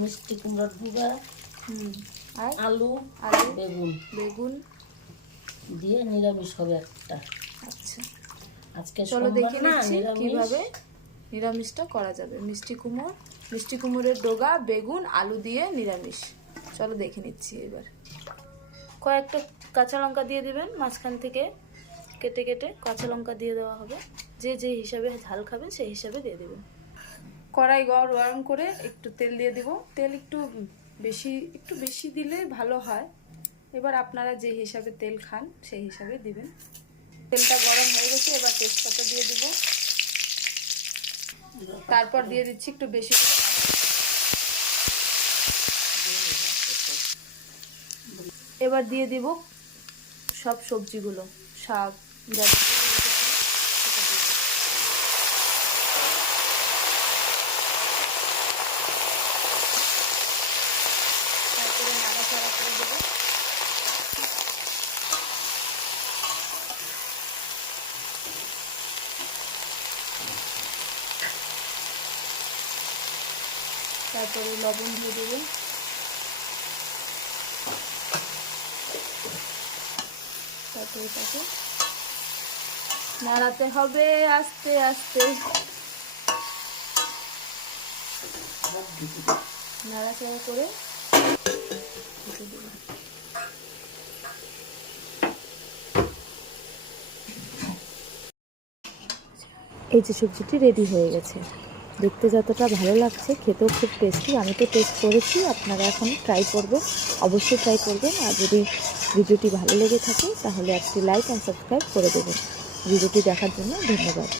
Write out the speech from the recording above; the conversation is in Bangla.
মিষ্টি কুমড়ার ডুগা, আর আলু, আলু, বেগুন বেগুন দিয়ে নিরামিষ হবে একটা। আচ্ছা, আজকে চলো সোমবার দেখে না, নিচ্ছি নিরামিষ। কিভাবে নিরামিষটা করা যাবে। মিষ্টি কুমড়োর ডগা, বেগুন, আলু দিয়ে নিরামিষ। চলো দেখে নিচ্ছি এবার। কয়েকটা কাঁচা লঙ্কা দিয়ে দিবেন, মাঝখান থেকে কেটে কেটে কাঁচা লঙ্কা দিয়ে দেওয়া হবে। যে যে হিসাবে ঝাল খাবেন সেই হিসাবে দিয়ে দেবেন। কড়াই গরম করে একটু তেল দিয়ে দিব। তেল একটু বেশি দিলে ভালো হয়। এবার আপনারা যে হিসাবে তেল খান সেই হিসাবে দিবেন। তেলটা গরম হয়ে গেছে, এবার তেজপাতা দিয়ে দিব। তারপর দিয়ে দিচ্ছি একটু বেশি করে, এবার দিয়ে দিব সব সবজিগুলো, শাক যা কিছু রেখেছি সেটা দিয়ে দিব। তারপরে নাড়াচাড়া করে দেবো। তারপরে লবণ দিয়ে দেবো। তারপরে তাকে নাড়াতে হবে আস্তে আস্তে, নাড়াচাড়া করে ঢেকে দেবো। এই যে সবজিটি রেডি হয়ে গেছে, দেখতে যতটা ভালো লাগছে খেতেও খুব টেস্টি। আমি তো টেস্ট করেছি, আপনারা এখন ট্রাই করবেন, অবশ্যই ট্রাই করবেন। আর যদি ভিডিওটি ভালো লেগে থাকে তাহলে একটি লাইক অ্যান্ড সাবস্ক্রাইব করে দেবেন। ভিডিওটি দেখার জন্য ধন্যবাদ।